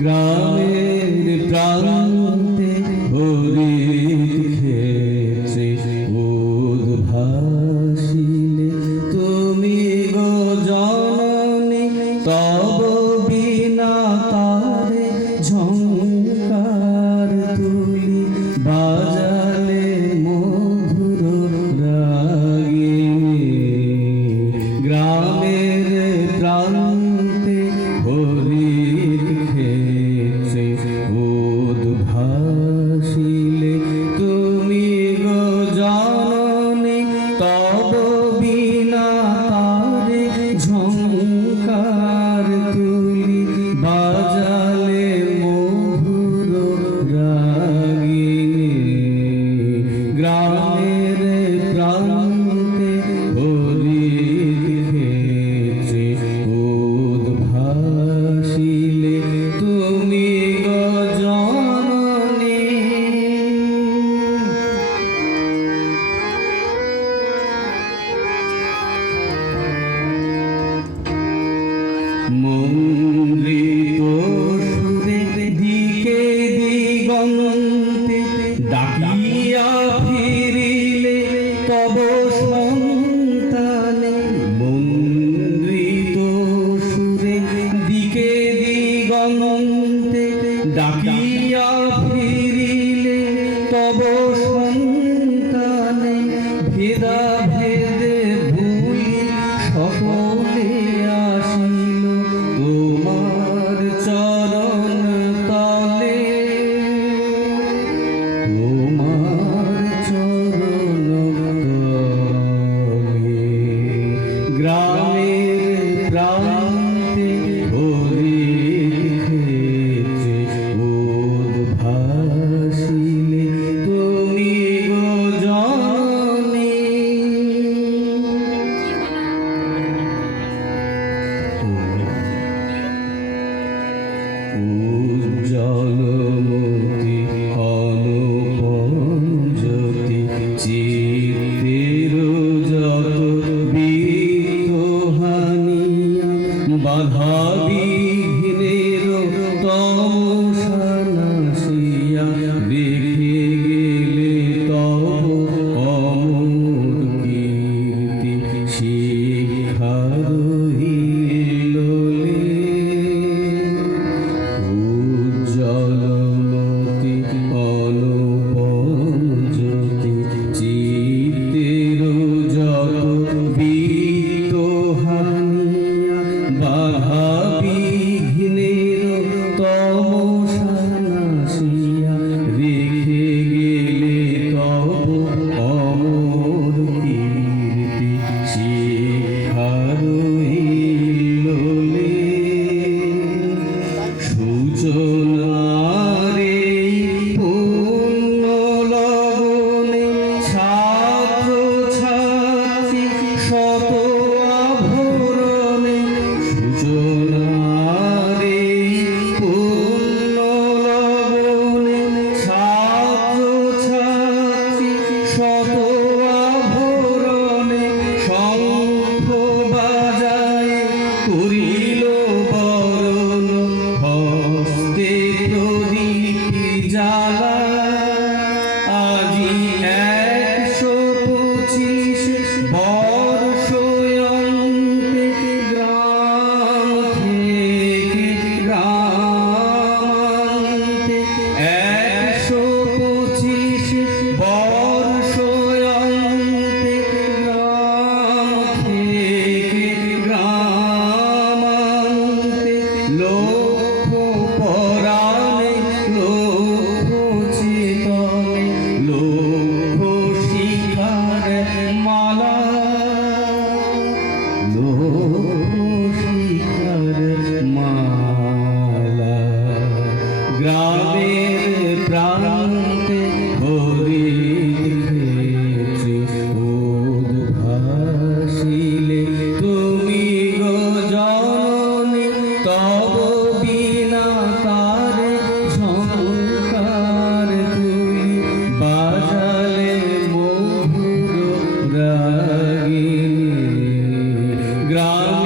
গ্রামের প্রান্তে হরিত ক্ষেত্রে উদ্ভাসিলে তুমি গো জননী তব বিনা তারে ঝংকার তুলি বাজালে মধুর রাগিনী গ্রামের প্রান্তে হরিত ক্ষেত্রে উদ্ভাসিলে তুমি গো জননী তব বিনা তারে ঝংকার তুলি বাজালে মধুর রাগিনী গ্রামের প্রান্তে হরিত ক্ষেত্রে উদ্ভাসিলে তুমি গো জননী মন্দ্রিত সুরে দিকে দিগন্তে ডাকিয়া ফিরিলে তব সন্তানে মন্দ্রিত সুরে দিকে দিগন্তে ডাকিয়া ফিরিলে তব সন্তানে ভেদা ভেদে ভুলি সকলে আসিল তোমার চরণ তলে তোমার চরণ তলে গ্রামের প্রান্তে হরিত ক্ষেত্রে উদ্ভাসিলে তুমি গো জননী উজ্জ্বলমতি অনুপম জ্যোতি চিত্তের যত বিত্তহানিয়া বাধা বিঘ্নের তমসা রেখে গেলে তব অমর কীর্তি শিখার হিলোলে উজ্জ্বলমতি অনুপম জ্যোতি চিত্তের যত বিত্তহানিয়া বাধা বিঘ্নের তমসা নাশিয়া রেখে গেলে তব অমর কীর্তি শিখার হিলোলে সূচনারে পূর্ণ লগনে ছাত্র ছাত্রী শত আভরণে সূচনারে পূর্ণ লগনে ছাত্র ছাত্রী শত আভরণে শঙ্খ বাজায় করিল বরণ হস্তে প্রদীপী জ্বালা আজি 125 বর্ষ অন্তে গ্রাম থেকে গ্রামান্তে 125 বর্ষ অন্তে গ্রাম থেকে গ্রামান্তে লক্ষ পরাণে লক্ষ চেতনে লক্ষ শিখার মালা লক্ষ শিখার মালা গ্রামের প্রান্তে হরিত ক্ষেত্রে উদ্ভাসিলে তুমি গো জননী তব বিনা তারে ঝংকার তুলি বাজালে মধুর রাগিনী গ্রাম